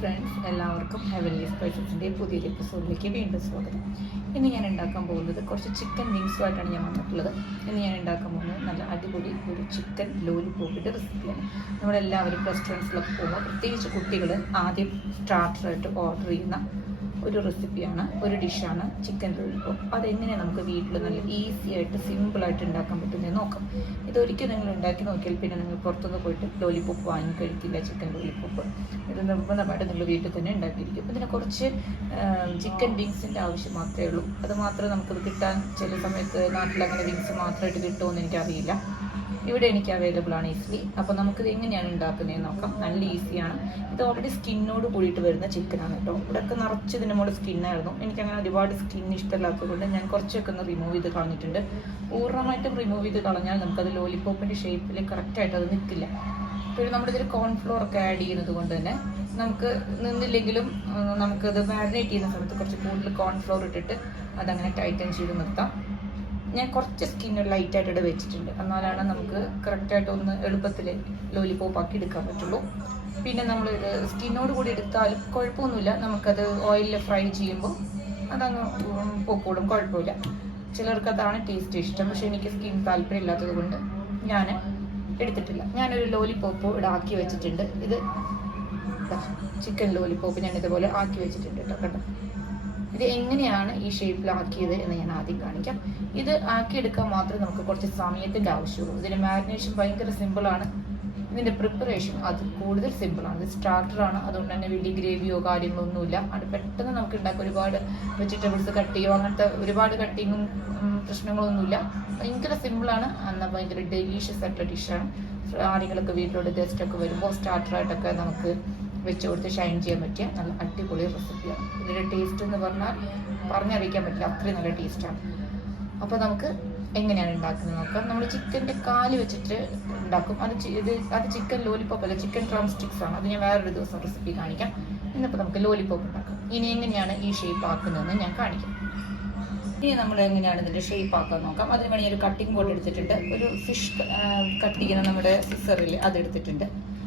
Friends, എല്ലാവർക്കും heavenly സ്പൈസസിൻ്റെ പുതിയൊരു എപ്പിസോഡിലേക്ക് വീണ്ടും സ്വാഗതം. ഇന്ന് ഞാൻ ഉണ്ടാക്കാൻ പോകുന്നത് കുറച്ച് ചിക്കൻ വിങ്സുമായിട്ടാണ് ഞാൻ വന്നിട്ടുള്ളത്. ഇന്ന് ഞാൻ ഉണ്ടാക്കാൻ പോകുന്നത് നല്ല അടിപൊളി ഒരു ചിക്കൻ ലോലിപോപ്പിൻ്റെ റെസിപ്പിയാണ്. നമ്മളെല്ലാവരും റെസ്റ്റോറൻറ്റ്സിലൊക്കെ പോകുമ്പോൾ പ്രത്യേകിച്ച് കുട്ടികൾ ആദ്യം സ്റ്റാർട്ടറായിട്ട് ഓർഡർ ചെയ്യുന്ന ഒരു റെസിപ്പിയാണ്, ഒരു ഡിഷാണ് ചിക്കൻ ലോലിപോപ്പ്. അതെങ്ങനെ നമുക്ക് വീട്ടിൽ നല്ല ഈസി ആയിട്ട് സിമ്പിളായിട്ട് ഉണ്ടാക്കാൻ പറ്റുന്നത് നോക്കാം. ഇതൊരിക്കൽ നിങ്ങൾ ഉണ്ടാക്കി നോക്കിയാൽ പിന്നെ നിങ്ങൾ പുറത്തുനിന്ന് പോയിട്ട് ലോലിപോപ്പ് വാങ്ങി കഴിക്കില്ല. ചിക്കൻ ലോലിപോപ്പ് ഇത് നിർബന്ധമായിട്ട് നിങ്ങൾ വീട്ടിൽ തന്നെ ഉണ്ടാക്കിയിരിക്കും. ഇതിന് കുറച്ച് ചിക്കൻ വിങ്സിൻ്റെ ആവശ്യം മാത്രമേ ഉള്ളൂ. അത് മാത്രമേ നമുക്കത് കിട്ടാൻ ചില സമയത്ത് നാട്ടിൽ അങ്ങനെ വിങ്സ് മാത്രമായിട്ട് കിട്ടുമെന്ന് എനിക്കറിയില്ല. ഇവിടെ എനിക്ക് അവൈലബിൾ ആണ് ഈസിലി. അപ്പോൾ നമുക്കിത് എങ്ങനെയാണ് ഉണ്ടാക്കുന്നതെന്ന് നോക്കാം. നല്ല ഈസിയാണ്. ഇത് ഓൾറെഡി സ്കിന്നോട് കൂടിയിട്ട് വരുന്ന ചിക്കനാണ് കേട്ടോ. ഇവിടെയൊക്കെ നിറച്ച് ഇതിൻ്റെ മുകളിൽ സ്കിന്നായിരുന്നു. എനിക്കങ്ങനെ ഒരുപാട് സ്കിൻ ഇഷ്ടമില്ലാത്തതുകൊണ്ട് ഞാൻ കുറച്ചൊക്കെ ഒന്ന് റിമൂവ് ചെയ്ത് കളഞ്ഞിട്ടുണ്ട്. പൂർണ്ണമായിട്ടും റിമൂവ് ചെയ്ത് കളഞ്ഞാൽ നമുക്കത് ലോലിപോപ്പിൻ്റെ ഷേപ്പിൽ കറക്റ്റായിട്ട് അത് നിൽക്കില്ല. പിന്നെ നമ്മളിതിൽ കോൺഫ്ലോർ ഒക്കെ ആഡ് ചെയ്യുന്നത് കൊണ്ട് തന്നെ നമുക്ക് നിന്നില്ലെങ്കിലും നമുക്കത് മാരിനേറ്റ് ചെയ്യുന്ന സമയത്ത് കുറച്ച് കൂടുതൽ കോൺഫ്ലോർ ഇട്ടിട്ട് അതങ്ങനെ ടൈറ്റൻ ചെയ്ത് നിർത്താം. ഞാൻ കുറച്ച് സ്കിന്ന് ലൈറ്റായിട്ട് വെച്ചിട്ടുണ്ട്, എന്നാലാണ് നമുക്ക് കറക്റ്റായിട്ട് ഒന്ന് എളുപ്പത്തിൽ ലോലിപോപ്പ് ആക്കി എടുക്കാൻ പറ്റുള്ളൂ. പിന്നെ നമ്മൾ സ്കിന്നോട് കൂടി എടുത്താലും കുഴപ്പമൊന്നുമില്ല. നമുക്കത് ഓയിലിൽ ഫ്രൈ ചെയ്യുമ്പോൾ അതങ്ങ് പൊക്കോളും, കുഴപ്പമില്ല. ചിലർക്ക് അതാണ് ടേസ്റ്റ് ഇഷ്ടം. പക്ഷേ എനിക്ക് സ്കിൻ താല്പര്യം ഇല്ലാത്തത് കൊണ്ട് ഞാൻ എടുത്തിട്ടില്ല. ഞാനൊരു ലോലിപോപ്പ് ഇവിടെ ആക്കി വെച്ചിട്ടുണ്ട്. ഇത് ചിക്കൻ ലോലിപോപ്പ് ഞാൻ ഇതുപോലെ ആക്കി വെച്ചിട്ടുണ്ട് കേട്ടോ. കണ്ടോ, ഇത് എങ്ങനെയാണ് ഈ ഷേപ്പിലാക്കിയത് എന്ന് ഞാൻ ആദ്യം കാണിക്കാം. ഇത് ആക്കിയെടുക്കാൻ മാത്രമേ നമുക്ക് കുറച്ച് സമയത്തിൻ്റെ ആവശ്യമുള്ളൂ. ഇതിൻ്റെ മാരിനേഷൻ ഭയങ്കര സിമ്പിളാണ്. ഇതിൻ്റെ പ്രിപ്പറേഷൻ അത് കൂടുതൽ സിമ്പിളാണ്. ഇത് സ്റ്റാർട്ടറാണ്, അതുകൊണ്ട് തന്നെ വലിയ ഗ്രേവിയോ കാര്യങ്ങളോ ഒന്നുമില്ല. അത് പെട്ടെന്ന് നമുക്ക് ഉണ്ടാക്കാം. ഒരുപാട് വെജിറ്റബിൾസ് കട്ട് ചെയ്യുമോ അങ്ങനത്തെ ഒരുപാട് കട്ടിങ്ങും പ്രശ്നങ്ങളൊന്നുമില്ല. ഭയങ്കര സിമ്പിളാണ്, എന്നാൽ ഭയങ്കര ഡെലീഷ്യസ് ആയിട്ടുള്ള ഡിഷാണ്. ആരെങ്കിലൊക്കെ വീട്ടിലോട്ട് ഗസ്റ്റൊക്കെ വരുമ്പോൾ സ്റ്റാർട്ടറായിട്ടൊക്കെ നമുക്ക് വെച്ച് കൊടുത്ത് ഷൈൻ ചെയ്യാൻ പറ്റിയ നല്ല അടിപൊളി റെസിപ്പിയാണ്. ഇതിൻ്റെ ടേസ്റ്റ് എന്ന് പറഞ്ഞാൽ പറഞ്ഞറിയിക്കാൻ പറ്റില്ല, അത്രയും നല്ല ടേസ്റ്റാണ്. അപ്പോൾ നമുക്ക് എങ്ങനെയാണ് ഉണ്ടാക്കുന്നത് നോക്കാം. നമ്മൾ ചിക്കൻ്റെ കാല് വെച്ചിട്ട് ഉണ്ടാക്കും. അത് ചിക്കൻ ലോലിപോപ്പ് അല്ല, ചിക്കൻ ഡ്രം സ്റ്റിക്സ് ആണ്. അത് ഞാൻ വേറൊരു ദിവസം റെസിപ്പി കാണിക്കാം. ഇന്നിപ്പോൾ നമുക്ക് ലോലിപോപ്പ് ഉണ്ടാക്കാം. ഇനി എങ്ങനെയാണ് ഈ ഷേപ്പ് ആക്കുന്നതെന്ന് ഞാൻ കാണിക്കാം. ഇനി നമ്മൾ എങ്ങനെയാണ് ഇതിൻ്റെ ഷേപ്പ് ആക്കാൻ നോക്കാം. അതിന് വേണ്ടി ഒരു കട്ടിംഗ് ബോർഡ് എടുത്തിട്ടുണ്ട്. ഒരു ഫിഷ് കട്ട് ചെയ്യുന്ന നമ്മുടെ സിസറിൽ അതെടുത്തിട്ടുണ്ട്.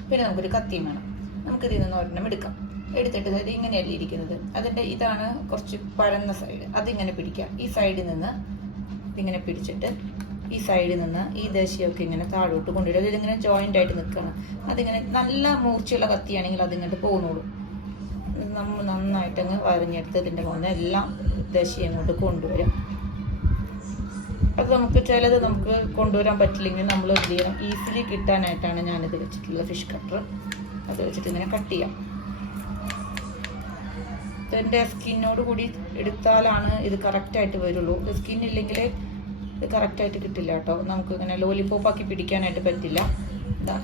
പിന്നെ നമുക്കൊരു കത്തിയും വേണം. നമുക്കിതിൽ നിന്ന് ഒരെണ്ണം എടുക്കാം. എടുത്തിട്ട് ഇത് ഇങ്ങനെയല്ല ഇരിക്കുന്നത്. അതിൻ്റെ ഇതാണ് കുറച്ച് പരന്ന സൈഡ്, അതിങ്ങനെ പിടിക്കാം. ഈ സൈഡിൽ നിന്ന് ഇതിങ്ങനെ പിടിച്ചിട്ട് ഈ സൈഡിൽ നിന്ന് ഈ ദശയൊക്കെ ഇങ്ങനെ താഴോട്ട് കൊണ്ടുവരും. ഇതിങ്ങനെ ജോയിൻ്റ് ആയിട്ട് നിൽക്കണം. അതിങ്ങനെ നല്ല മൂർച്ചയുള്ള കത്തിയാണെങ്കിൽ അതിങ്ങോട്ട് പോകുന്നുള്ളൂ. നമ്മൾ നന്നായിട്ടങ്ങ് വരഞ്ഞെടുത്ത് ഇതിൻ്റെ മുന്നേ എല്ലാം ദശയും അങ്ങോട്ട് കൊണ്ടുവരും. അത് നമുക്ക് ചിലത് നമുക്ക് കൊണ്ടുവരാൻ പറ്റില്ലെങ്കിൽ നമ്മൾ എന്ത് ചെയ്യണം, ഈസിലി കിട്ടാനായിട്ടാണ് ഞാനിത് വെച്ചിട്ടുള്ളത്. ഫിഷ് കട്ടർ അത് വെച്ചിട്ട് ഇങ്ങനെ കട്ട് ചെയ്യാം. ഇതിൻ്റെ സ്കിന്നോട് കൂടി എടുത്താലാണ് ഇത് കറക്റ്റായിട്ട് വരുള്ളൂ. ഇത് സ്കിന്നില്ലെങ്കിൽ ഇത് കറക്റ്റായിട്ട് കിട്ടില്ല കേട്ടോ. നമുക്കിങ്ങനെ ലോലിപോപ്പാക്കി പിടിക്കാനായിട്ട് പറ്റില്ല.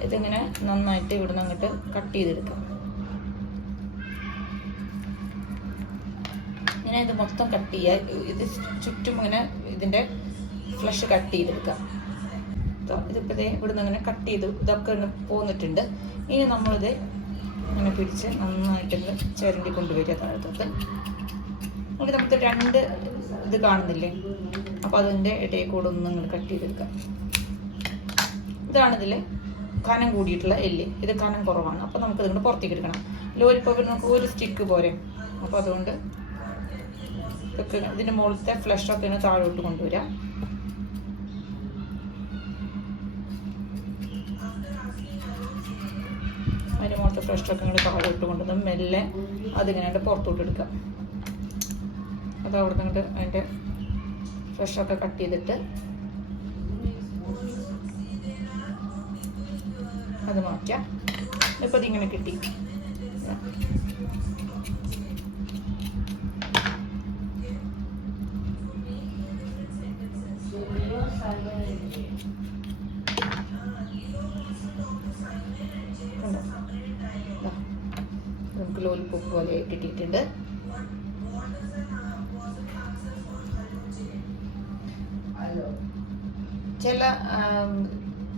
ഇതിങ്ങനെ നന്നായിട്ട് ഇവിടുന്ന് അങ്ങോട്ട് കട്ട് ചെയ്തെടുക്കാം. ഇങ്ങനെ ഇത് മൊത്തം കട്ട് ചെയ്യുക. ഇത് ചുറ്റും ഇങ്ങനെ ഇതിൻ്റെ ഫ്ലഷ് കട്ട് ചെയ്തെടുക്കാം. ഇതിപ്പോൾ ഇവിടുന്ന് അങ്ങനെ കട്ട് ചെയ്ത് ഇതൊക്കെ പോന്നിട്ടുണ്ട്. ഇനി നമ്മളിത് ഇങ്ങനെ പിടിച്ച് നന്നായിട്ടൊന്ന് ചിരണ്ടി കൊണ്ടുവരിക താഴത്തോട്ട്. എന്നിട്ട് നമുക്ക് രണ്ട് ഇത് കാണുന്നില്ലേ, അപ്പോൾ അതിൻ്റെ ഇടയിൽ കൂടെ ഒന്ന് നിങ്ങൾ കട്ട് ചെയ്തെടുക്കാം. ഇതാണിതിൽ കനം കൂടിയിട്ടുള്ള എല്ല്. ഇത് കനം കുറവാണ്, അപ്പോൾ നമുക്കിത് ഇങ്ങോട്ട് പുറത്തേക്ക് എടുക്കണം. ലോലിപോപ്പിൽ നമുക്ക് ഒരു സ്റ്റിക്ക് പോരെ. അപ്പോൾ അതുകൊണ്ട് ഇതൊക്കെ ഇതിൻ്റെ മുകളിലത്തെ ഫ്ലഷൊക്കെ ഒന്ന് താഴോട്ട് കൊണ്ടുവരാം. അതിന് മുകളിലത്തെ ഫ്ലഷൊക്കെ ഇങ്ങനെ താഴോട്ട് കൊണ്ടുവന്ന് മെല്ലെ അതിങ്ങനെ പുറത്തോട്ട് എടുക്കാം. അത് അവിടെ നിന്നിട്ട് അതിൻ്റെ ഫ്ലഷൊക്കെ കട്ട് ചെയ്തിട്ട് അത് മാറ്റാം. ഇപ്പം അതിങ്ങനെ കിട്ടി. നമുക്ക് ലോലിപോപ്പ് പോലെ കിട്ടിയിട്ടുണ്ട്. ചില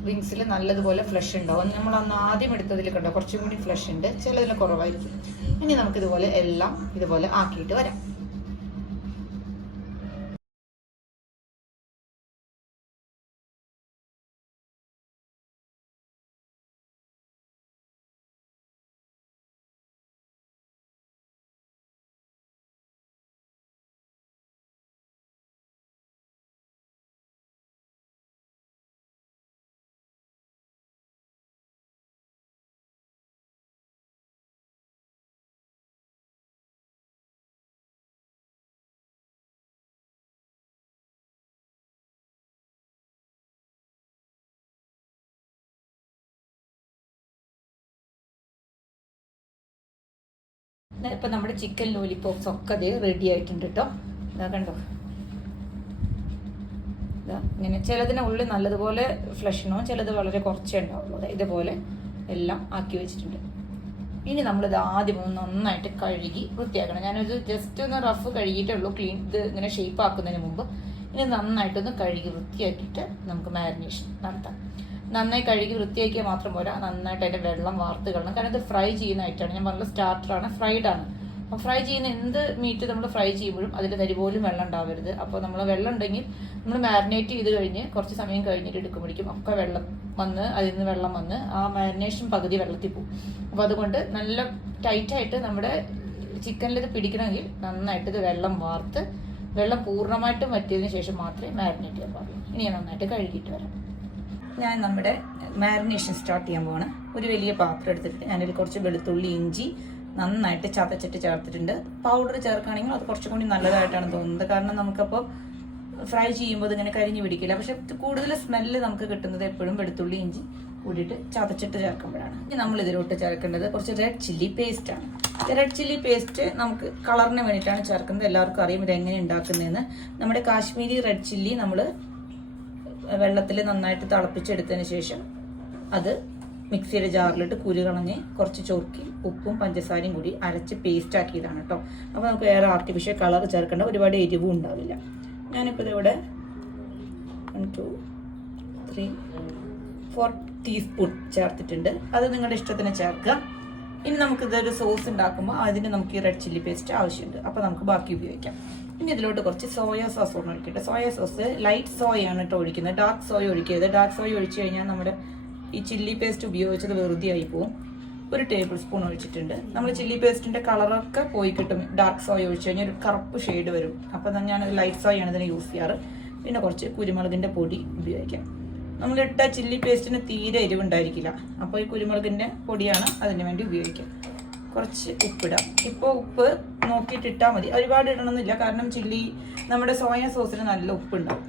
വിങ്സിൽ നല്ലതുപോലെ ഫ്ലഷ് ഉണ്ടാവും. നമ്മൾ അന്ന് ആദ്യം എടുത്തതിൽ കണ്ടോ കുറച്ചും കൂടി ഫ്ലഷ് ഉണ്ട്, ചിലതിൽ കുറവായിരിക്കും. ഇനി നമുക്കിതുപോലെ എല്ലാം ഇതുപോലെ ആക്കിയിട്ട് വരാം. ഇപ്പം നമ്മുടെ ചിക്കൻ ലോലിപോപ്സ് ഒക്കെ അതേ റെഡി ആയിട്ടുണ്ട് കേട്ടോ. ഇതാ കണ്ടോ, ഇതാ ഇങ്ങനെ ചിലതിന് ഉള്ളിൽ നല്ലതുപോലെ ഫ്ലഷിനോ ചിലത് വളരെ കുറച്ചേ ഉണ്ടാവുള്ളൂ. ഇതുപോലെ എല്ലാം ആക്കി വെച്ചിട്ടുണ്ട്. ഇനി നമ്മളിത് ആദ്യം ഒന്ന് നന്നായിട്ട് കഴുകി വൃത്തിയാക്കണം. ഞാനത് ജസ്റ്റ് ഒന്ന് റഫ് കഴുകിയിട്ടേ ഉള്ളൂ, ക്ലീൻ ഇത് ഇങ്ങനെ ഷേപ്പ് ആക്കുന്നതിന് മുമ്പ്. ഇനി നന്നായിട്ടൊന്ന് കഴുകി വൃത്തിയാക്കിയിട്ട് നമുക്ക് മാരിനേഷൻ നടത്താം. നന്നായി കഴുകി വൃത്തിയാക്കിയാൽ മാത്രം പോരാ, നന്നായിട്ട് അതിൻ്റെ വെള്ളം വാർത്ത് കളയണം. കാരണം ഇത് ഫ്രൈ ചെയ്യുന്ന ഐറ്റമാണ്. ഞാൻ പറഞ്ഞ സ്റ്റാർട്ടറാണ്, ഫ്രൈഡാണ്. അപ്പോൾ ഫ്രൈ ചെയ്യുന്ന എന്ത് മീറ്റ് നമ്മൾ ഫ്രൈ ചെയ്യുമ്പോഴും അതിൽ തരി പോലും വെള്ളം ഉണ്ടാവരുത്. അപ്പോൾ നമ്മൾ വെള്ളം ഉണ്ടെങ്കിൽ നമ്മൾ മാരിനേറ്റ് ചെയ്ത് കഴിഞ്ഞ് കുറച്ച് സമയം കഴിഞ്ഞിട്ട് എടുക്കുമ്പോഴേക്കും ഒക്കെ വെള്ളം വന്ന് അതിൽ നിന്ന് വെള്ളം വന്ന് ആ മാരിനേഷൻ പകുതി വെള്ളത്തിൽ പോകും. അപ്പോൾ അതുകൊണ്ട് നല്ല ടൈറ്റായിട്ട് നമ്മുടെ ചിക്കനിൽ ഇത് പിടിക്കണമെങ്കിൽ നന്നായിട്ട് ഇത് വെള്ളം വാർത്ത് വെള്ളം പൂർണ്ണമായിട്ടും വറ്റിയതിന് ശേഷം മാത്രമേ മാരിനേറ്റ് ചെയ്യാൻ പാടുള്ളൂ. ഇനി ഞാൻ നന്നായിട്ട് കഴുകിയിട്ട് വരാം. ഞാൻ നമ്മുടെ മാരിനേഷൻ സ്റ്റാർട്ട് ചെയ്യാൻ പോവാണ്. ഒരു വലിയ പാത്രം എടുത്തിട്ട് ഞാനതിൽ കുറച്ച് വെളുത്തുള്ളി, ഇഞ്ചി നന്നായിട്ട് ചതച്ചിട്ട് ചേർത്തിട്ടുണ്ട്. പൗഡർ ചേർക്കുകയാണെങ്കിൽ അത് കുറച്ചും കൂടി നല്ലതായിട്ടാണ് തോന്നുന്നത്. കാരണം നമുക്കപ്പോൾ ഫ്രൈ ചെയ്യുമ്പോൾ ഇതിങ്ങനെ കരിഞ്ഞു പിടിക്കില്ല. പക്ഷെ കൂടുതൽ സ്മെല്ല് നമുക്ക് കിട്ടുന്നത് എപ്പോഴും വെളുത്തുള്ളി, ഇഞ്ചി കൂടിയിട്ട് ചതച്ചിട്ട് ചേർക്കുമ്പോഴാണ്. ഇനി നമ്മൾ ഇതിലോട്ട് ചേർക്കേണ്ടത് കുറച്ച് റെഡ് ചില്ലി പേസ്റ്റാണ്. റെഡ് ചില്ലി പേസ്റ്റ് നമുക്ക് കളറിന് വേണ്ടിയിട്ടാണ് ചേർക്കുന്നത്. എല്ലാവർക്കും അറിയാം ഇത് എങ്ങനെ ഉണ്ടാക്കുന്നതെന്ന്. നമ്മുടെ കാശ്മീരി റെഡ് ചില്ലി നമ്മൾ വെള്ളത്തിൽ നന്നായിട്ട് തിളപ്പിച്ചെടുത്തതിന് ശേഷം അത് മിക്സിയുടെ ജാറിലിട്ട് കുരു കളഞ്ഞ് കുറച്ച് ചൊറുക്കി ഉപ്പും പഞ്ചസാരയും കൂടി അരച്ച് പേസ്റ്റ് ആക്കിയതാണ് കേട്ടോ. അപ്പോൾ നമുക്ക് വേറെ ആർട്ടിഫിഷ്യൽ കളർ ചേർക്കേണ്ട, ഒരുപാട് എരിവും ഉണ്ടാവില്ല. ഞാനിപ്പോൾ ഇതിവിടെ 1 2 3 4 ടീസ്പൂൺ ചേർത്തിട്ടുണ്ട്. അത് നിങ്ങളുടെ ഇഷ്ടത്തിന് ചേർക്കുക. ഇനി നമുക്കിതൊരു സോസ് ഉണ്ടാക്കുമ്പോൾ അതിന് നമുക്ക് ഈ റെഡ് ചില്ലി പേസ്റ്റ് ആവശ്യമുണ്ട്. അപ്പോൾ നമുക്ക് ബാക്കി ഉപയോഗിക്കാം. ഇനി ഇതിലോട്ട് കുറച്ച് സോയ സോസ് ഒന്ന് ഒഴിക്കട്ടെ. സോയ സോസ് ലൈറ്റ് സോയാണ് കേട്ടോ ഒഴിക്കുന്നത്, ഡാർക്ക് സോയ ഒഴിക്കരുത്. ഡാർക്ക് സോയ ഒഴിച്ചു കഴിഞ്ഞാൽ നമ്മുടെ ഈ ചില്ലി പേസ്റ്റ് ഉപയോഗിച്ചത് വെറുതെ ആയി പോവും. 1 ടേബിൾ സ്പൂൺ ഒഴിച്ചിട്ടുണ്ട്. നമ്മൾ ചില്ലി പേസ്റ്റിൻ്റെ കളറൊക്കെ പോയി കിട്ടും. ഡാർക്ക് സോയ ഒഴിച്ചു കഴിഞ്ഞാൽ ഒരു കറുപ്പ് ഷെയ്ഡ് വരും. അപ്പോൾ ഞാൻ ലൈറ്റ് സോയാണ് ഇതിനെ യൂസ് ചെയ്യാറ്. പിന്നെ കുറച്ച് കുരുമുളകിൻ്റെ പൊടി ഉപയോഗിക്കാം. നമ്മളിട്ട ചില്ലി പേസ്റ്റിന് തീരെ എരിവുണ്ടായിരിക്കില്ല. അപ്പോൾ ഈ കുരുമുളകിൻ്റെ പൊടിയാണ് അതിന് വേണ്ടി ഉപയോഗിക്കുക. കുറച്ച് ഉപ്പിടാം. ഇപ്പോൾ ഉപ്പ് നോക്കിയിട്ട് ഇട്ടാൽ മതി, ഒരുപാട് ഇടണമെന്നില്ല. കാരണം നമ്മുടെ സോയ സോസിന് നല്ല ഉപ്പുണ്ടാവും.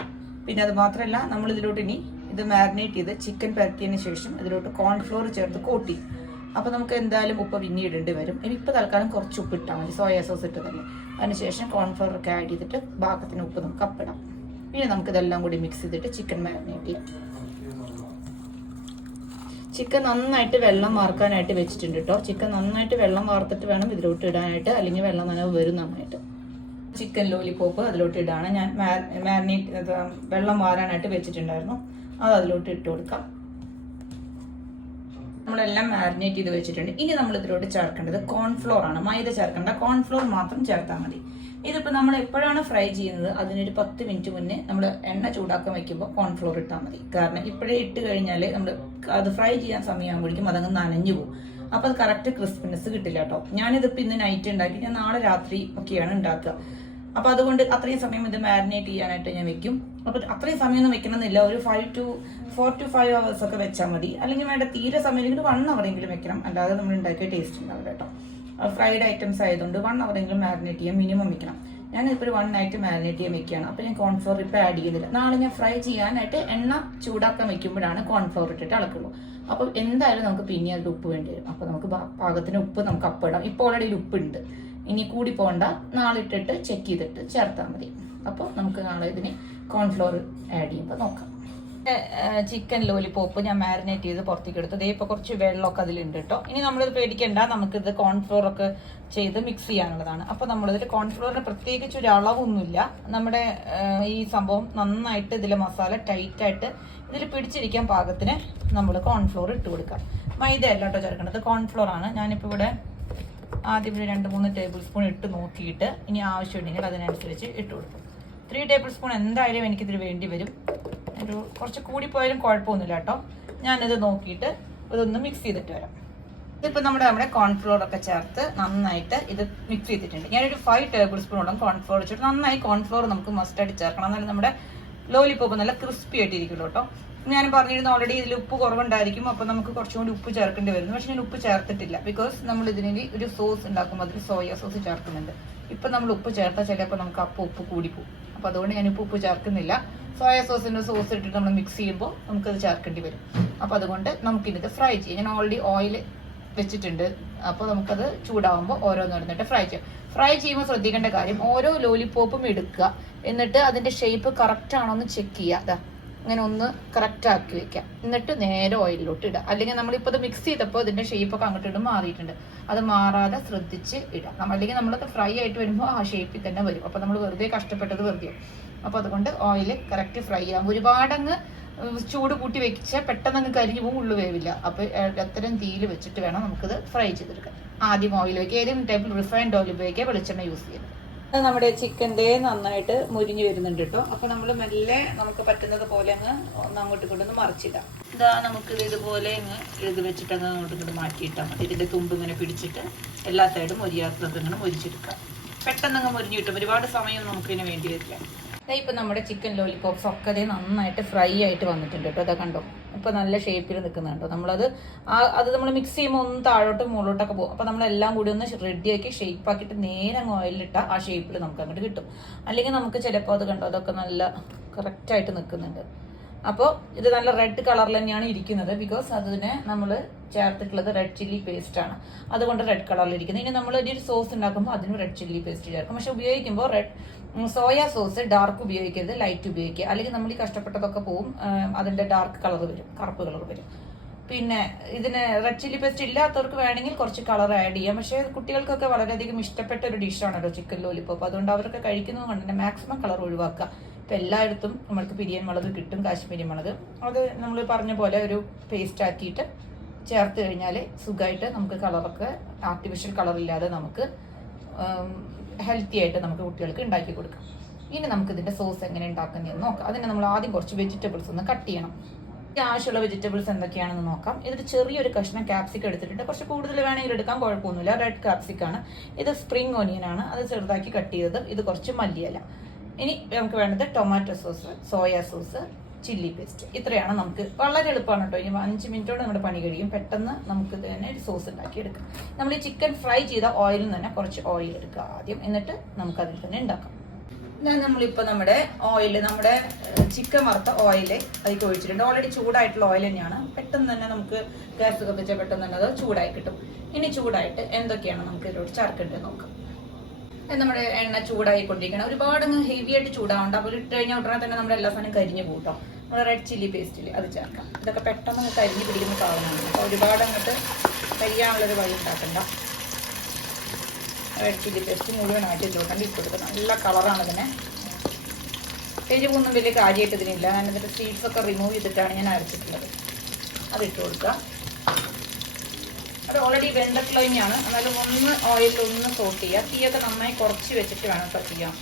പിന്നെ അത് മാത്രമല്ല, നമ്മൾ ഇതിലോട്ട് ഇനി ഇത് മാരിനേറ്റ് ചെയ്ത് ചിക്കൻ പരത്തിയതിന് ശേഷം ഇതിലോട്ട് കോൺഫ്ലോർ ചേർത്ത് കോട്ടി. അപ്പോൾ നമുക്ക് എന്തായാലും ഉപ്പ് പിന്നീടേണ്ടി വരും. ഇപ്പോൾ തൽക്കാലം കുറച്ച് ഉപ്പ് ഇട്ടാൽ മതി, സോയ സോസ് ഇട്ടതല്ലേ. അതിനുശേഷം കോൺഫ്ലോർ ഒക്കെ ആഡ് ചെയ്തിട്ട് പാകത്തിന് ഉപ്പ് നമുക്ക് അപ്പിടാം. പിന്നെ നമുക്കിതെല്ലാം കൂടി മിക്സ് ചെയ്തിട്ട് ചിക്കൻ മാരിനേറ്റ് ചെയ്യാം. ചിക്കൻ നന്നായിട്ട് വെള്ളം വാർക്കാനായിട്ട് വെച്ചിട്ടുണ്ട് കേട്ടോ. ചിക്കൻ നന്നായിട്ട് വെള്ളം വാർത്തിട്ട് വേണം ഇതിലോട്ട് ഇടാനായിട്ട്, അല്ലെങ്കിൽ വെള്ളം നനവ് വരും നന്നായിട്ട്. ചിക്കൻ ലോലിപോപ്പ് അതിലോട്ട് ഇടാണ്. ഞാൻ വെള്ളം വാരാനായിട്ട് വെച്ചിട്ടുണ്ടായിരുന്നു, അത് അതിലോട്ട് ഇട്ട് കൊടുക്കാം. നമ്മളെല്ലാം മാരിനേറ്റ് ചെയ്ത് വെച്ചിട്ടുണ്ട്. ഇനി നമ്മൾ ഇതിലോട്ട് ചേർക്കേണ്ടത് കോൺഫ്ലോർ ആണ്. മൈദ ചേർക്കേണ്ട, കോൺഫ്ലോർ മാത്രം ചേർത്താൽ മതി. ഇതിപ്പോൾ നമ്മൾ എപ്പോഴാണ് ഫ്രൈ ചെയ്യുന്നത് അതിനൊരു 10 മിനിറ്റ് മുന്നേ നമ്മൾ എണ്ണ ചൂടാക്കാൻ വയ്ക്കുമ്പോൾ കോൺഫ്ലോർ ഇട്ടാൽ മതി. കാരണം ഇപ്പോഴേ ഇട്ട് കഴിഞ്ഞാൽ നമ്മൾ അത് ഫ്രൈ ചെയ്യാൻ സമയമാകുമ്പോഴേക്കും അതങ്ങ് നനഞ്ഞു പോകും. അപ്പോൾ അത് കറക്റ്റ് ക്രിസ്പിനെസ് കിട്ടില്ല കേട്ടോ. ഞാനിതിപ്പോൾ ഇന്ന് നൈറ്റ് ഉണ്ടാക്കി, ഞാൻ നാളെ രാത്രി ഒക്കെയാണ് ഉണ്ടാക്കുക. അപ്പോൾ അതുകൊണ്ട് അത്രയും സമയം ഇത് മാരിനേറ്റ് ചെയ്യാനായിട്ട് ഞാൻ വെക്കും. അപ്പോൾ അത്രയും സമയമൊന്നും വെക്കണമെന്നില്ല, ഒരു 4 to 5 hours ഒക്കെ വെച്ചാൽ മതി. അല്ലെങ്കിൽ വേണ്ട തീരെ സമയമെങ്കിലും 1 hour എങ്കിലും വെക്കണം, അല്ലാതെ നമ്മൾ ഉണ്ടാക്കിയ ടേസ്റ്റ് ഉണ്ടാവില്ല കേട്ടോ. ഫ്രൈഡ് ഐറ്റംസ് ആയതുകൊണ്ട് 1 hour എങ്കിലും മാരിനേറ്റ് ചെയ്യാൻ മിനിമം വെക്കണം. ഞാനിപ്പോൾ ഒരു 1 night മാരിനേറ്റ് ചെയ്യാൻ വെക്കുകയാണ്. അപ്പോൾ ഞാൻ കോൺഫ്ലോർ ഇപ്പോൾ ആഡ് ചെയ്യുന്നില്ല. നാളെ ഞാൻ ഫ്രൈ ചെയ്യാനായിട്ട് എണ്ണ ചൂടാക്കാൻ വെക്കുമ്പോഴാണ് കോൺഫ്ലോർ ഇട്ടിട്ട് ഇളക്കുള്ളൂ. അപ്പോൾ എന്തായാലും നമുക്ക് പിന്നെ അതിൽ ഉപ്പ് വേണ്ടി വരും. അപ്പോൾ നമുക്ക് പാകത്തിന് ഉപ്പ് നമുക്ക് അപ്പിടാം. ഇപ്പോൾ ഓൾറെഡി ഉപ്പുണ്ട്, ഇനി കൂടി പോകണ്ട. നാളെ ഇട്ടിട്ട് ചെക്ക് ചെയ്തിട്ട് ചേർത്താൽ മതി. അപ്പോൾ നമുക്ക് നാളെ ഇതിന് കോൺഫ്ലോർ ആഡ് ചെയ്യുമ്പോൾ നോക്കാം. ചിക്കൻ ലോലിപോപ്പ് ഞാൻ മാരിനേറ്റ് ചെയ്ത് പുറത്തേക്ക് എടുത്തു. അതേ ഇപ്പോൾ കുറച്ച് വെള്ളമൊക്കെ അതിലുണ്ട് കേട്ടോ. ഇനി നമ്മളിത് പേടിക്കേണ്ട, നമുക്കിത് കോൺഫ്ലോർ ഒക്കെ ചെയ്ത് മിക്സ് ചെയ്യാനുള്ളതാണ്. അപ്പോൾ നമ്മളിതിൽ കോൺഫ്ലോറിന് പ്രത്യേകിച്ച് ഒരു അളവൊന്നുമില്ല. നമ്മുടെ ഈ സംഭവം നന്നായിട്ട് ഇതിലെ മസാല ടൈറ്റായിട്ട് ഇതിൽ പിടിച്ചിരിക്കാൻ പാകത്തിന് നമ്മൾ കോൺഫ്ലോർ ഇട്ട് കൊടുക്കാം. മൈദ അല്ല കേട്ടോ ചേർക്കേണ്ടത്, കോൺഫ്ലോർ ആണ്. ഞാനിപ്പോൾ ഇവിടെ ആദ്യം ഒരു 2-3 ടേബിൾ സ്പൂൺ ഇട്ട് നോക്കിയിട്ട് ഇനി ആവശ്യമുണ്ടെങ്കിൽ അതിനനുസരിച്ച് ഇട്ട് കൊടുക്കും. 3 ടേബിൾ സ്പൂൺ എന്തായാലും എനിക്കിതിൽ വേണ്ടി വരും. ഒരു കുറച്ച് കൂടിപ്പോയാലും കുഴപ്പമൊന്നുമില്ല കേട്ടോ. ഞാനിത് നോക്കിയിട്ട് ഇതൊന്ന് മിക്സ് ചെയ്തിട്ട് വരാം. ഇതിപ്പോൾ നമ്മുടെ കോൺഫ്ലോർ ഒക്കെ ചേർത്ത് നന്നായിട്ട് ഇത് മിക്സ് ചെയ്തിട്ടുണ്ട്. ഞാനൊരു 5 ടേബിൾ സ്പൂണോളം കോൺഫ്ലോർ വെച്ചിട്ട് നന്നായി കോൺഫ്ലോർ നമുക്ക് മസ്റ്റായിട്ട് ചേർക്കണം, എന്നാലും നമ്മുടെ ലോലിപോപ്പ് നല്ല ക്രിസ്പി ആയിട്ടിരിക്കുള്ളൂ കേട്ടോ. ഞാൻ പറഞ്ഞിരുന്നു ഓൾറെഡി ഇതിൽ ഉപ്പ് കുറവുണ്ടായിരിക്കും, അപ്പോൾ നമുക്ക് കുറച്ചും കൂടി ഉപ്പ് ചേർക്കേണ്ടി വരുന്നു. പക്ഷെ ഞാൻ ഉപ്പ് ചേർത്തിട്ടില്ല, ബിക്കോസ് നമ്മൾ ഇതിന് ഒരു സോസ് ഉണ്ടാക്കുമ്പോൾ അതിൽ സോയ സോസ് ചേർക്കുന്നുണ്ട്. ഇപ്പം നമ്മൾ ഉപ്പ് ചേർത്താൽ ചിലപ്പോൾ നമുക്ക് അപ്പം ഉപ്പ് കൂടിപ്പോകും. അപ്പോൾ അതുകൊണ്ട് ഞാനിപ്പോൾ ഉപ്പ് ചേർക്കുന്നില്ല. സോയ സോസിൻ്റെ സോസ് ഇട്ടിട്ട് നമ്മൾ മിക്സ് ചെയ്യുമ്പോൾ നമുക്കത് ചേർക്കേണ്ടി വരും. അപ്പോൾ അതുകൊണ്ട് നമുക്കിത് ഫ്രൈ ചെയ്യാം. ഞാൻ ഓൾറെഡി ഓയിൽ വെച്ചിട്ടുണ്ട് അപ്പോൾ നമുക്കത് ചൂടാവുമ്പോൾ ഓരോന്നിട്ട് ഫ്രൈ ചെയ്യാം. ഫ്രൈ ചെയ്യുമ്പോൾ ശ്രദ്ധിക്കേണ്ട കാര്യം, ഓരോ ലോലിപോപ്പും എടുക്കുക, എന്നിട്ട് അതിന്റെ ഷേപ്പ് കറക്റ്റ് ആണോ എന്ന് ചെക്ക് ചെയ്യുക. അങ്ങനെ ഒന്ന് കറക്റ്റ് ആക്കി വെക്കാം, എന്നിട്ട് നേരെ ഓയിലിലോട്ട് ഇടുക. അല്ലെങ്കിൽ നമ്മളിപ്പോൾ ഇത് മിക്സ് ചെയ്തപ്പോൾ ഇതിന്റെ ഷേപ്പൊക്കെ അങ്ങോട്ട് ഇടും മാറിയിട്ടുണ്ട്, അത് മാറാതെ ശ്രദ്ധിച്ച് ഇടാം. അല്ലെങ്കിൽ നമ്മളത് ഫ്രൈ ആയിട്ട് വരുമ്പോൾ ആ ഷേപ്പിൽ തന്നെ വരും. അപ്പോൾ നമ്മൾ വെറുതെ കഷ്ടപ്പെട്ടത് വെറുതെ. അപ്പോൾ അതുകൊണ്ട് ഓയിൽ കറക്റ്റ് ഫ്രൈ ആകും. ഒരുപാടങ്ങ് ചൂട് കൂട്ടി വെച്ചാൽ പെട്ടെന്ന് അങ്ങ് കരിഞ്ഞു പോകും, ഉള്ളു വേവില്ല. അപ്പോൾ അത്തരം തീയിൽ വെച്ചിട്ട് വേണം നമുക്കിത് ഫ്രൈ ചെയ്തെടുക്കാം. ആദ്യം ഓയിൽ വയ്ക്കുക, ഏതെങ്കിലും ടൈപ്പിൽ റിഫൈൻഡ് ഓയിൽ ഉപയോഗിക്കുക, വെളിച്ചെണ്ണ യൂസ് ചെയ്യുന്നത്. നമ്മുടെ ചിക്കൻ്റെ നന്നായിട്ട് മുരിഞ്ഞു വരുന്നുണ്ട് കേട്ടോ. അപ്പോൾ നമ്മൾ മെല്ലെ നമുക്ക് പറ്റുന്നത് പോലെ അങ്ങ് ഒന്ന് അങ്ങോട്ട് ഇങ്ങോട്ടൊന്ന് മറിച്ചിടാം. ഇതാ നമുക്കിത് ഇതുപോലെ അങ്ങ് എഴുതി വെച്ചിട്ട് അങ്ങ് അങ്ങോട്ട് ഇങ്ങോട്ട് മാറ്റിയിട്ടാൽ മതി. ഇതിൻ്റെ തുമ്പ് ഇങ്ങനെ പിടിച്ചിട്ട് എല്ലാ സൈഡും മൊരിയാത്തത് ഇങ്ങനെ മൊരിച്ചെടുക്കാം. പെട്ടെന്ന് അങ്ങ് മുരിഞ്ഞു കിട്ടും, ഒരുപാട് സമയം നമുക്കിതിന് വേണ്ടി വരില്ല. ഇപ്പം നമ്മുടെ ചിക്കൻ ലോലിപോപ്സ് ഒക്കെ നന്നായിട്ട് ഫ്രൈ ആയിട്ട് വന്നിട്ടുണ്ട് കേട്ടോ. അതാ കണ്ടോ, ഇപ്പം നല്ല ഷേപ്പിൽ നിൽക്കുന്നുണ്ടോ. നമ്മളത് നമ്മൾ മിക്സ് ചെയ്യുമ്പോൾ ഒന്ന് താഴോട്ടും മുകളിലോട്ടൊക്കെ പോകും. അപ്പോൾ നമ്മളെല്ലാം കൂടി ഒന്ന് റെഡിയാക്കി ഷേപ്പാക്കിയിട്ട് നേരെ അങ്ങ് ഓയിലിട്ടാൽ ആ ഷേപ്പിൽ നമുക്ക് അങ്ങോട്ട് കിട്ടും. അല്ലെങ്കിൽ നമുക്ക് ചിലപ്പോൾ അത് കണ്ടോ, അതൊക്കെ നല്ല കറക്റ്റായിട്ട് നിൽക്കുന്നുണ്ട്. അപ്പോൾ ഇത് നല്ല റെഡ് കളറിൽ തന്നെയാണ് ഇരിക്കുന്നത്, ബിക്കോസ് അതിനെ നമ്മൾ ചേർത്തിട്ടുള്ളത് റെഡ് ചില്ലി പേസ്റ്റ് ആണ്, അതുകൊണ്ട് റെഡ് കളറിൽ ഇരിക്കുന്നത്. ഇനി നമ്മൾ ഒരു സോസ് ഉണ്ടാക്കുമ്പോൾ അതിന് റെഡ് ചില്ലി പേസ്റ്റ് ചേർക്കും. പക്ഷെ ഉപയോഗിക്കുമ്പോൾ സോയാ സോസ് ഡാർക്ക് ഉപയോഗിക്കരുത്, ലൈറ്റ് ഉപയോഗിക്കുക. അല്ലെങ്കിൽ നമ്മൾ ഈ കഷ്ടപ്പെട്ടതൊക്കെ പോവും, അതിന്റെ ഡാർക്ക് കളർ വരും, കറുപ്പ് കളർ വരും. പിന്നെ ഇതിന് റെഡ് ചില്ലി പേസ്റ്റ് ഇല്ലാത്തവർക്ക് വേണമെങ്കിൽ കുറച്ച് കളർ ആഡ് ചെയ്യാം. പക്ഷേ കുട്ടികൾക്കൊക്കെ വളരെയധികം ഇഷ്ടപ്പെട്ട ഒരു ഡിഷാണല്ലോ ചിക്കൻ ലോലിപോപ്പ്, അതുകൊണ്ട് അവരൊക്കെ കഴിക്കുന്നത് കൊണ്ട് തന്നെ മാക്സിമം കളർ ഒഴിവാക്കുക. ഇപ്പം എല്ലായിടത്തും നമ്മൾക്ക് പിരിയൻ മുളക് കിട്ടും, കാശ്മീരി മുളക്. അത് നമ്മൾ പറഞ്ഞ പോലെ ഒരു പേസ്റ്റ് ആക്കിയിട്ട് ചേർത്ത് കഴിഞ്ഞാൽ സുഖമായിട്ട് നമുക്ക് കളറൊക്കെ ആർട്ടിഫിഷ്യൽ കളറില്ലാതെ നമുക്ക് ഹെൽത്തി ആയിട്ട് നമുക്ക് കുട്ടികൾക്ക് ഉണ്ടാക്കി കൊടുക്കാം. ഇനി നമുക്ക് ഇതിൻ്റെ സോസ് എങ്ങനെ ഉണ്ടാക്കുന്നതെന്ന് നോക്കാം. അതിന് നമ്മൾ ആദ്യം കുറച്ച് വെജിറ്റബിൾസ് ഒന്ന് കട്ട് ചെയ്യണം. ആവശ്യമുള്ള വെജിറ്റബിൾസ് എന്തൊക്കെയാണെന്ന് നോക്കാം. ഇതിൽ ചെറിയൊരു കഷ്ണം ക്യാപ്സിക്കം എടുത്തിട്ടുണ്ട്, കുറച്ച് കൂടുതൽ വേണമെങ്കിൽ എടുക്കാൻ കുഴപ്പമൊന്നുമില്ല. റെഡ് ക്യാപ്സിക്കാണ് ഇത്. സ്പ്രിംഗ് ഓനിയൻ ആണ്, അത് ചെറുതാക്കി കട്ട് ചെയ്തത്. ഇത് കുറച്ച് മല്ലിയില. ഇനി നമുക്ക് വേണ്ടത് tomato sauce, soya sauce, chilli paste. ഇത്രയാണ്. നമുക്ക് വളരെ എളുപ്പമാണ് കേട്ടോ. ഇനി 5 മിനിറ്റോടെ നമ്മുടെ പണി കഴിയും. പെട്ടെന്ന് നമുക്ക് തന്നെ ഒരു സോസ് ഉണ്ടാക്കി എടുക്കാം. നമ്മൾ ഈ ചിക്കൻ ഫ്രൈ ചെയ്ത ഓയിലിൽ തന്നെ കുറച്ച് ഓയിൽ എടുക്കുക ആദ്യം, എന്നിട്ട് നമുക്ക് അതിൽ തന്നെ ഉണ്ടാക്കാം. നമ്മളിപ്പോൾ നമ്മുടെ ഓയിൽ, നമ്മുടെ ചിക്കൻ വറുത്ത ഓയിൽ അതിലേക്ക് ഒഴിച്ചിട്ടുണ്ട്. ഓൾറെഡി ചൂടായിട്ടുള്ള ഓയിൽ തന്നെയാണ്. പെട്ടെന്ന് തന്നെ നമുക്ക് ഗ്യാസ് കത്തിച്ചാൽ പെട്ടെന്ന് തന്നെ അത് ചൂടായി കിട്ടും. ഇനി ചൂടായിട്ട് എന്തൊക്കെയാണ് നമുക്ക് ഇതിലോട്ട് ചേർക്കേണ്ടത് നോക്കാം. നമ്മുടെ എണ്ണ ചൂടായിക്കൊണ്ടിരിക്കണം. ഒരുപാട് ഹെവി ആയിട്ട് ചൂടാവണ്ട. അപ്പോൾ ഇട്ട് കഴിഞ്ഞാൽ ഉടനെ തന്നെ നമ്മുടെ എല്ലാ സാധനം കരിഞ്ഞു കൂട്ടോ. നമ്മുടെ റെഡ് ചില്ലി പേസ്റ്റിൽ അത് ചേർക്കാം. ഇതൊക്കെ പെട്ടെന്ന് കരിഞ്ഞ് പിടിക്കുന്ന സാധനമാണ്. അപ്പോൾ ഒരുപാട് അങ്ങോട്ട് കരിയാനുള്ളൊരു വഴി ഉണ്ടാക്കണ്ട. റെഡ് ചില്ലി പേസ്റ്റ് മുഴുവനായിട്ട് ഇട്ടുകൊണ്ട് ഇട്ട് കൊടുക്കുക. നല്ല കളറാണ് ഇതിനെ. എരിവൊന്നും വലിയ കാര്യമായിട്ട് ഇതിനില്ല. ഞാൻ ഇതിൻ്റെ സീഡ്സ് ഒക്കെ റിമൂവ് ചെയ്തിട്ടാണ് ഞാൻ അരച്ചിട്ടുള്ളത്. അതിട്ട് കൊടുക്കുക. അത് ഓൾറെഡി വെന്തിട്ടുള്ള തന്നെയാണ്. എന്നാലും ഒന്ന് ഓയിലിൽ ഒന്ന് സോട്ട് ചെയ്യുക. തീയൊക്കെ നന്നായി കുറച്ച് വെച്ചിട്ട് വേണം കേട്ടോ ചെയ്യാം.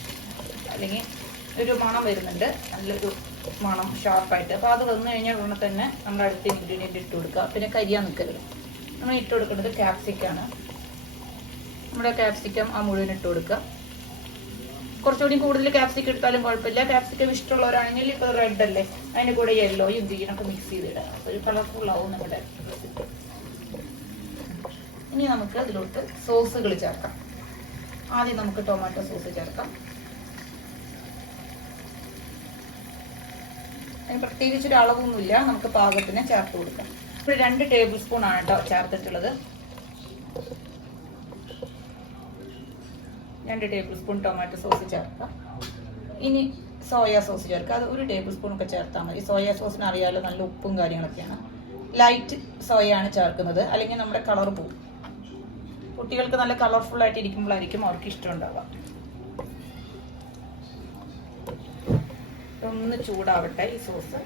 അല്ലെങ്കിൽ ഒരു മണം വരുന്നുണ്ട്, നല്ലൊരു മണം ഷാർപ്പായിട്ട്. അപ്പോൾ അത് വന്നു കഴിഞ്ഞാൽ ഉടനെ തന്നെ നമ്മൾ അടുത്ത ഇൻഗ്രീഡിയൻറ്റ് ഇട്ട് കൊടുക്കുക. പിന്നെ കരിയാൻ നിൽക്കരുത്. നമ്മൾ ഇട്ട് കൊടുക്കേണ്ടത് ക്യാപ്സിക്കാണ്. നമ്മുടെ ക്യാപ്സിക്കം ആ മുഴുവൻ ഇട്ട് കൊടുക്കുക. കുറച്ചുകൂടി കൂടുതൽ ക്യാപ്സിക്കം എടുത്താലും കുഴപ്പമില്ല. ക്യാപ്സിക്കം ഇഷ്ടമുള്ളവരാണെങ്കിൽ ഇപ്പോൾ റെഡ് അല്ലേ, അതിൻ്റെ കൂടെ യെല്ലോയും ഗ്രീനൊക്കെ മിക്സ് ചെയ്തിടുക. ഒരു കളർഫുള്ളാവും നമ്മുടെ റെസിപ്പി. ഇനി നമുക്ക് അതിലോട്ട് സോസുകൾ ചേർക്കാം. ആദ്യം നമുക്ക് ടൊമാറ്റോ സോസ് ചേർക്കാം. അതിന് പ്രത്യേകിച്ചൊരു അളവൊന്നുമില്ല, നമുക്ക് പാകത്തിന് ചേർത്ത് കൊടുക്കാം. ഒരു 2 ടേബിൾ സ്പൂൺ ആണ് കേട്ടോ ചേർത്തിട്ടുള്ളത്. 2 ടേബിൾ സ്പൂൺ ടൊമാറ്റോ സോസ് ചേർക്കാം. ഇനി സോയാ സോസ് ചേർക്കുക. അത് 1 ടേബിൾ സ്പൂൺ ഒക്കെ ചേർത്താൽ മതി. സോയാ സോസിന് അറിയാലോ നല്ല ഉപ്പും കാര്യങ്ങളൊക്കെയാണ്. ലൈറ്റ് സോയയാണ് ചേർക്കുന്നത്, അല്ലെങ്കിൽ നമ്മുടെ കളർ പോകും. കുട്ടികൾക്ക് നല്ല കളർഫുൾ ആയിട്ട് ഇരിക്കുമ്പോഴായിരിക്കും അവർക്ക് ഇഷ്ടം ഉണ്ടാവുക. ഒന്ന് ചൂടാവട്ടെ ഈ സോസ്.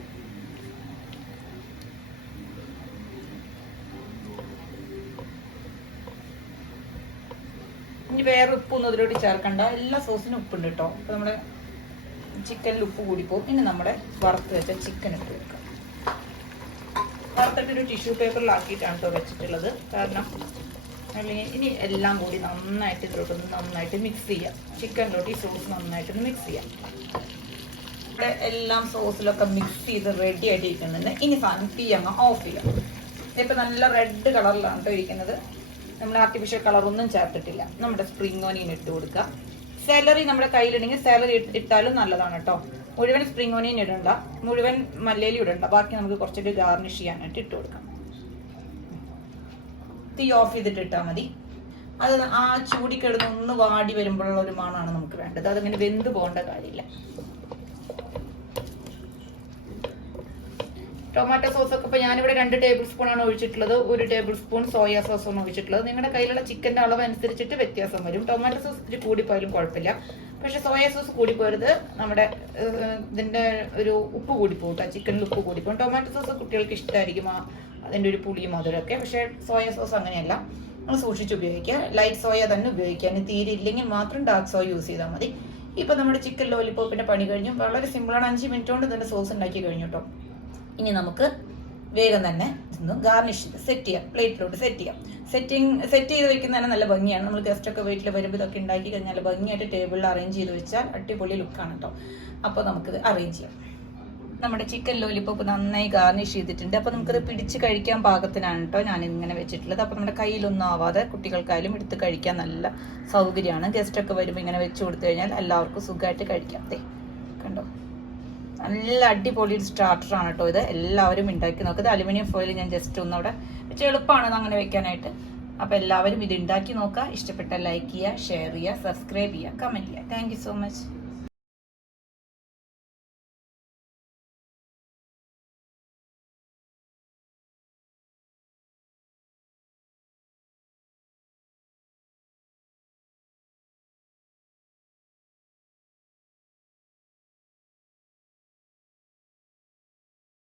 ഇനി വേറെ ഉപ്പൊന്നും അതിലോട്ട് ചേർക്കണ്ട. എല്ലാ സോസിനും ഉപ്പുണ്ട് കേട്ടോ. അപ്പോൾ നമ്മുടെ ചിക്കനിൽ ഉപ്പ് കൂടിപ്പോവും. ഇനി നമ്മുടെ വറുത്ത് വെച്ച ചിക്കൻ ഇട്ട് വെക്കാം. വറുത്തിട്ടൊരു ടിഷ്യൂ പേപ്പറിലാക്കിയിട്ടാണ് കേട്ടോ വെച്ചിട്ടുള്ളത്. കാരണം അല്ലെങ്കിൽ ഇനി എല്ലാം കൂടി നന്നായിട്ട് ഇതിലോട്ടൊന്ന് നന്നായിട്ട് മിക്സ് ചെയ്യാം. ചിക്കനിലോട്ട് ഈ സോസ് നന്നായിട്ടൊന്ന് മിക്സ് ചെയ്യാം. ഇവിടെ എല്ലാം സോസിലൊക്കെ മിക്സ് ചെയ്ത് റെഡി ആയിട്ട് ഇരിക്കുന്നുണ്ട്. ഇനി സാധനം തീ അങ്ങ് ഓഫ് ചെയ്യാം. ഇതിപ്പോൾ നല്ല റെഡ് കളറിലാണ് കേട്ടോ ഇരിക്കുന്നത്. നമ്മൾ ആർട്ടിഫിഷ്യൽ കളറൊന്നും ചേർത്തിട്ടില്ല. നമ്മുടെ സ്പ്രിംഗ് ഓനിയൻ ഇട്ട് കൊടുക്കുക. സെലറി നമ്മുടെ കയ്യിലുണ്ടെങ്കിൽ സെലറി ഇട്ടാലും നല്ലതാണ് കേട്ടോ. മുഴുവൻ സ്പ്രിംഗ് ഓനിയൻ ഇടണ്ട, മുഴുവൻ മല്ലിയില ഇടണ്ട. ബാക്കി നമുക്ക് കുറച്ചൊരു ഗാർണിഷ് ചെയ്യാനായിട്ട് ഇട്ട് കൊടുക്കാം. തീ ഓഫ് ചെയ്തിട്ട് ഇട്ടാൽ മതി. അത് ആ ചൂടി കിടന്ന് ഒന്ന് വാടി വരുമ്പോഴുള്ള ഒരു മണമാണ് നമുക്ക് വേണ്ടത്. അതങ്ങനെ വെന്ത് പോകേണ്ട കാര്യമില്ല. ടൊമാറ്റോ സോസൊക്കെ ഇപ്പോൾ ഞാനിവിടെ 2 ടേബിൾ സ്പൂൺ ആണ് ഒഴിച്ചിട്ടുള്ളത്. 1 ടേബിൾ സ്പൂൺ സോയാ സോസാണ് ഒഴിച്ചിട്ടുള്ളത്. നിങ്ങളുടെ കയ്യിലുള്ള ചിക്കൻ്റെ അളവ് അനുസരിച്ചിട്ട് വ്യത്യാസം വരും. ടൊമാറ്റോ സോസ് ഇത്തിരി കൂടിപ്പോയാലും കുഴപ്പമില്ല. പക്ഷെ സോയാ സോസ് കൂടിപ്പോരുത്. നമ്മുടെ ഇതിൻ്റെ ഒരു ഉപ്പ് കൂടിപ്പോകും കേട്ടോ. ചിക്കനിൽ ഉപ്പ് കൂടിപ്പോകും. ടൊമാറ്റോ സോസ് കുട്ടികൾക്ക് ഇഷ്ടമായിരിക്കും, അതിൻ്റെ ഒരു പുളിയും മധുരമൊക്കെ. പക്ഷേ സോയാ സോസ് അങ്ങനെയല്ല, നമ്മൾ സൂക്ഷിച്ച് ഉപയോഗിക്കുക. ലൈറ്റ് സോയ തന്നെ ഉപയോഗിക്കുക. ഇനി തീരെ ഇല്ലെങ്കിൽ മാത്രം ഡാർക്ക് സോയ യൂസ് ചെയ്താൽ മതി. ഇപ്പം നമ്മുടെ ചിക്കൻ ലോലിപോപ്പിൻ്റെ പണി കഴിഞ്ഞു. വളരെ സിമ്പിളാണ്. 5 മിനിറ്റ് കൊണ്ട് ഇതിൻ്റെ സോസ് ഉണ്ടാക്കി കഴിഞ്ഞു കേട്ടോ. ഇനി നമുക്ക് വേഗം തന്നെ ഇതൊന്ന് ഗാർണിഷ് ചെയ്ത് സെറ്റ് ചെയ്യാം. പ്ലേറ്റിലോട്ട് സെറ്റ് ചെയ്യാം. സെറ്റ് ചെയ്ത് വെക്കുന്ന തന്നെ നല്ല ഭംഗിയാണ്. നമ്മൾ ഗസ്റ്റൊക്കെ വീട്ടിൽ വരുമ്പോൾ ഇതൊക്കെ ഉണ്ടാക്കി കഴിഞ്ഞാൽ ഭംഗിയായിട്ട് ടേബിളിൽ അറേഞ്ച് ചെയ്ത് വെച്ചാൽ അടിപൊളി ലുക്കാണ് കേട്ടോ. അപ്പോൾ നമുക്കിത് അറേഞ്ച് ചെയ്യാം. നമ്മുടെ ചിക്കൻ ലോലിപോപ്പ് നന്നായി ഗാർണിഷ് ചെയ്തിട്ടുണ്ട്. അപ്പോൾ നമുക്കത് പിടിച്ച് കഴിക്കാൻ പാകത്തിനാണ് കേട്ടോ ഞാൻ ഇങ്ങനെ വെച്ചിട്ടുള്ളത്. അപ്പോൾ നമ്മുടെ കയ്യിലൊന്നും ആവാതെ കുട്ടികൾക്കായാലും എടുത്ത് കഴിക്കാൻ നല്ല സൗകര്യമാണ്. ഗസ്റ്റൊക്കെ വരുമ്പോൾ ഇങ്ങനെ വെച്ച് കൊടുത്തു കഴിഞ്ഞാൽ എല്ലാവർക്കും സുഖമായിട്ട് കഴിക്കാം. കണ്ടോ, നല്ല അടിപൊളി ഒരു സ്റ്റാർട്ടറാണ് കേട്ടോ ഇത്. എല്ലാവരും ഉണ്ടാക്കി നോക്കുന്നത്. അലുമിനിയം ഫോയിൽ ഞാൻ ജസ്റ്റ് ഒന്നവിടെ വെച്ച് എളുപ്പമാണ് അങ്ങനെ വെക്കാനായിട്ട്. അപ്പോൾ എല്ലാവരും ഇത് ഉണ്ടാക്കി നോക്കുക. ഇഷ്ടപ്പെട്ട ലൈക്ക് ചെയ്യുക, ഷെയർ ചെയ്യുക, സബ്സ്ക്രൈബ് ചെയ്യുക, കമൻറ്റ് ചെയ്യുക. Thank you so much.